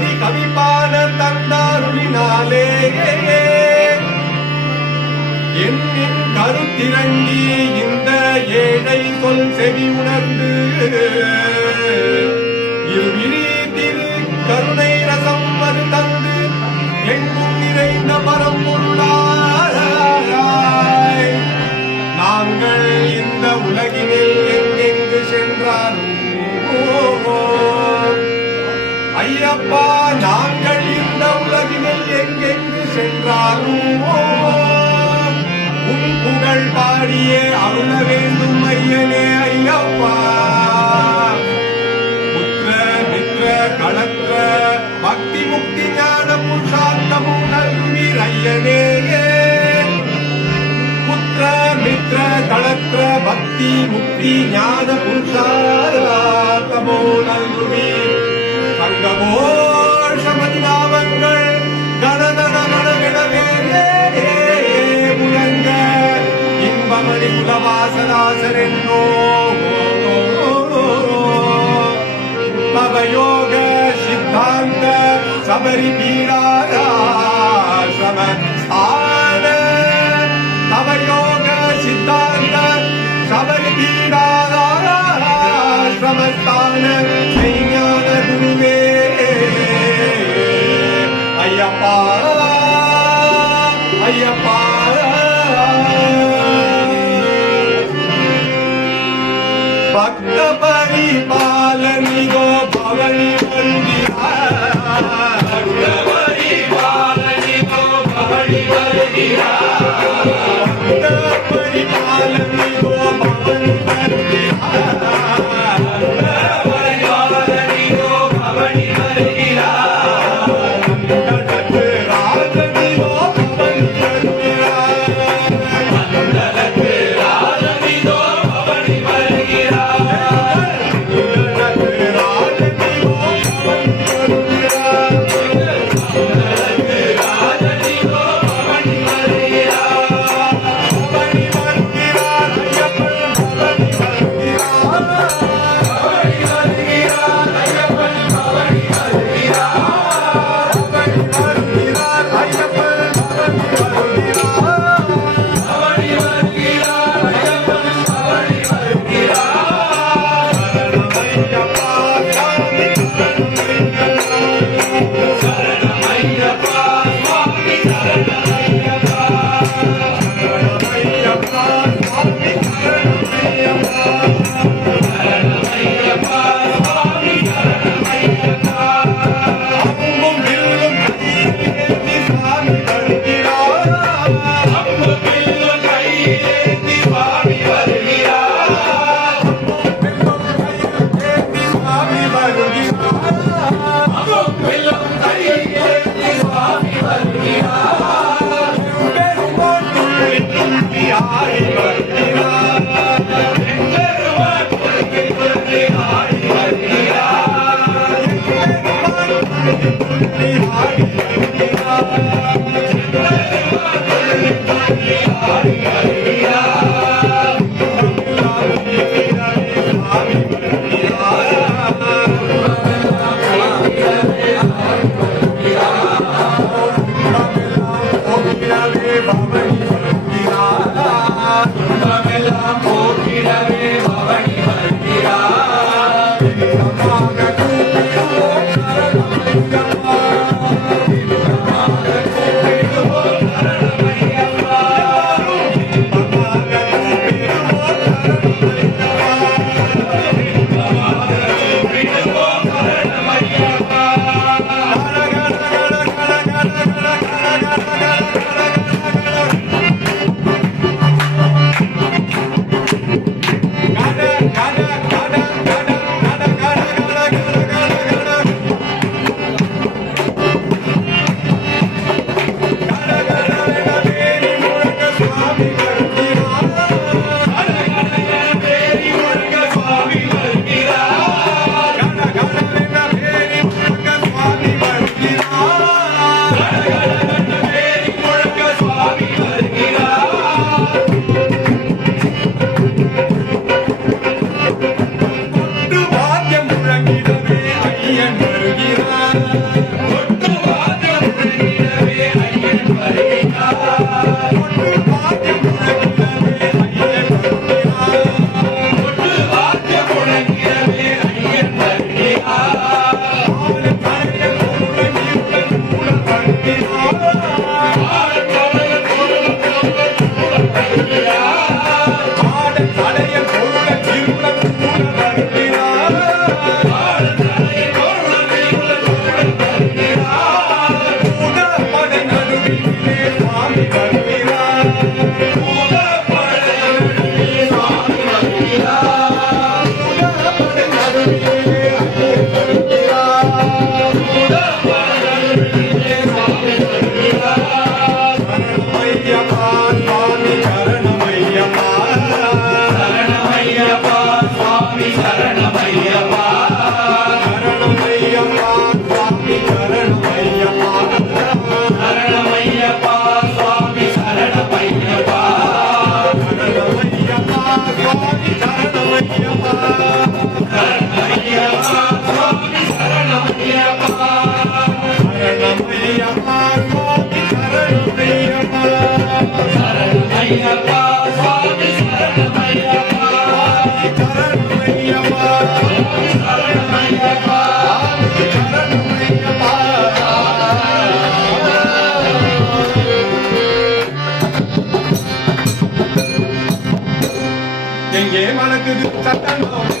கதி கவிப்பான தந்தாருளினாலே என்னின் கருத்திரங்கி இந்த ஏழை சொல் செவி உணர்ந்து இருவிழி திரு கருணை ரசம் அது தந்து எங்கும் நிறைந்த பரம்பொருளாய் நாங்கள் இந்த உலகினில் எங்கெங்கு சென்றாலும் ஐயப்பா நாங்கள் இந்த உலகினில் எங்கெங்கு சென்றாலும் உன் புகழ் பாடியே அருள வேண்டும் ஐயனே ஐயப்பா புத்திர மித்ர களத்திர பக்தி முக்தி ஞான புருஷார்த்தமும் நல்குவீர் ஐயனே புத்திர மித்ர களத்திர பக்தி முக்தி ஞான புருஷார்த்தமோ நல்குவீர் சங்கமோஷமதி நாமங்கள் கணதன கணகிடவே முழங்க இன்பமணி குலவாசனாசரென்னோ பவயோக சித்தாந்த சபரி பீடாராசம ஸ்தான பவயோக சித்தாந்த சபரி பீடாராசம ஸ்தான ஞான குருவே ஐயப்பா ஐயப்பா பக்த பரிபாலனிகோ பவனி வந்திரா பக்த பரிபாலனிகோ பவனி வந்திரா பக்த பரிபாலனிகோ பவனி வந்திரா ஐயன் வருகிறார் சத்தம்